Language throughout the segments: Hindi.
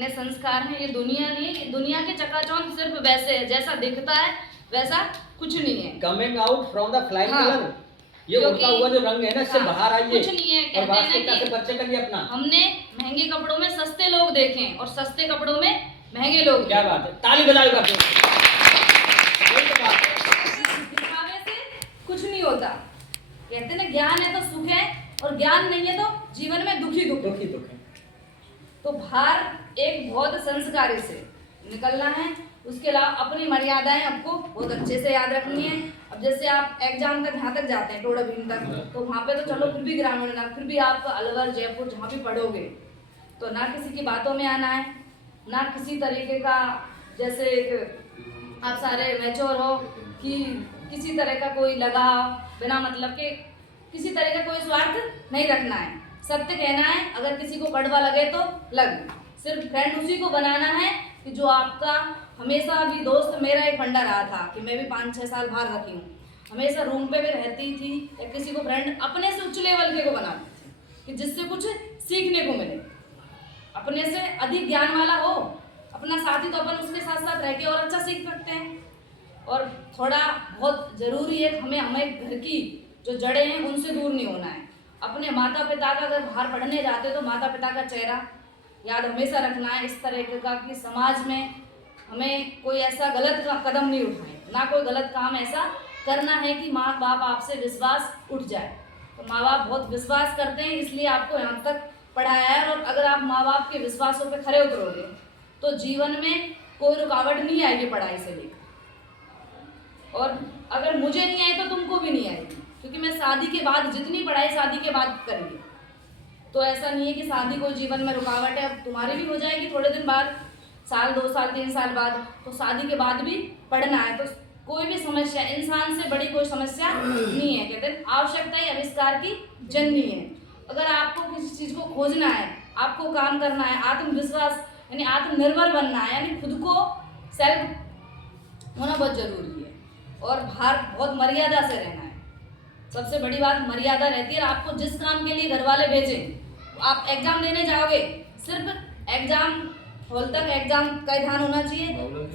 इतने संस्कार हैं। ये दुनिया नहीं, ये दुनिया के चकाचौंध सिर्फ वैसे है, जैसा दिखता है वैसा कुछ नहीं है। Coming out from the flying हाँ। कलर, ये उड़ता हुआ जो रंग है ना, इससे हाँ, बाहर आइए कुछ नहीं है। और कहते हैं वास्तविकता ना से कि परिचय करिए अपना। हमने महंगे कपड़ों में सस्ते लोग देखे और सस्ते कपड़ों में महंगे लोग। क्या बात है, ताली बजाएगा फिर। यही तो बात है। दिखावे से कुछ नहीं होता। कहते हैं ना ज्ञान है तो सुख है और ज्ञान नहीं है तो जीवन में दुखी दुख दुखी दुख है। तो बाहर एक बहुत संस्कारी से निकलना है। उसके अलावा अपनी मर्यादाएं आपको बहुत अच्छे से याद रखनी है। अब जैसे आप एग्जाम तक यहाँ तक जाते हैं, टोड़ा भीम तक, तो वहाँ पे तो चलो फिर भी ग्रामीण ना, फिर भी आप अलवर जयपुर जहाँ भी पढ़ोगे तो ना किसी की बातों में आना है, ना किसी तरीके का जैसे आप सारे मैच्योर हो कि किसी तरह का कोई लगाव बिना मतलब के किसी तरह का कोई स्वार्थ नहीं रखना है। सत्य कहना है, अगर किसी को कड़वा लगे तो लग। सिर्फ फ्रेंड उसी को बनाना है कि जो आपका हमेशा भी दोस्त। मेरा एक फंडा रहा था कि मैं भी 5-6 साल बाहर रखी हूँ, हमेशा रूम पे भी रहती थी या किसी को फ्रेंड अपने से उच्च लेवल के को बनाती थी कि जिससे कुछ सीखने को मिले, अपने से अधिक ज्ञान वाला हो अपना साथी, तो अपन उसके साथ साथ रह के और अच्छा सीख सकते हैं। और थोड़ा बहुत ज़रूरी है हमें घर की जो जड़ें हैं उनसे दूर नहीं होना है। अपने माता पिता का अगर बाहर पढ़ने जाते तो माता पिता का चेहरा याद हमेशा रखना है, इस तरह का कि समाज में हमें कोई ऐसा गलत कदम नहीं उठाए, ना कोई गलत काम ऐसा करना है कि माँ बाप आपसे विश्वास उठ जाए। तो माँ बाप बहुत विश्वास करते हैं, इसलिए आपको यहाँ तक पढ़ाया है। और अगर आप माँ बाप के विश्वासों पे खरे उतरोगे तो जीवन में कोई रुकावट नहीं आएगी पढ़ाई से लेकर। और अगर मुझे नहीं आई तो तुमको भी नहीं आएगी, क्योंकि मैं शादी के बाद जितनी पढ़ाई शादी के बाद करी, तो ऐसा नहीं है कि शादी कोई जीवन में रुकावट है। अब तुम्हारी भी हो जाएगी थोड़े दिन बाद, साल 2 साल 3 साल बाद, तो शादी के बाद भी पढ़ना है। तो कोई भी समस्या इंसान से बड़ी कोई समस्या नहीं है। कहते हैं आवश्यकता ही आविष्कार की जननी है। अगर आपको किसी चीज़ को खोजना है, आपको काम करना है, आत्मविश्वास यानी आत्मनिर्भर बनना है, यानी खुद को सेल्फ होना बहुत जरूरी है। और बाहर बहुत मर्यादा से रहना है। सबसे बड़ी बात मर्यादा रहती है। आपको जिस काम के लिए घर वाले भेजें, आप एग्जाम देने जाओगे, सिर्फ एग्जाम हॉल तक एग्जाम का ध्यान होना चाहिए,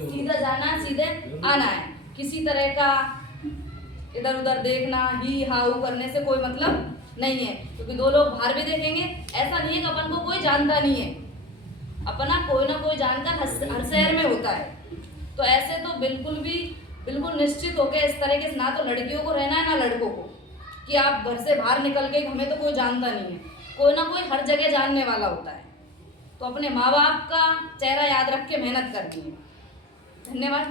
सीधा जाना है, सीधे आना है। किसी तरह का इधर उधर देखना, ही हाउ करने से कोई मतलब नहीं है, क्योंकि 2 लोग बाहर भी देखेंगे। ऐसा नहीं है कि अपन को कोई जानता नहीं है, अपना कोई ना कोई जानकार हर शहर में होता है। तो ऐसे तो बिल्कुल निश्चित होकर इस तरह के, ना तो लड़कियों को रहना है ना लड़कों को, कि आप घर से बाहर निकल के हमें तो कोई जानता नहीं है। कोई ना कोई हर जगह जानने वाला होता है। तो अपने माँ बाप का चेहरा याद रख के मेहनत करनी है। धन्यवाद।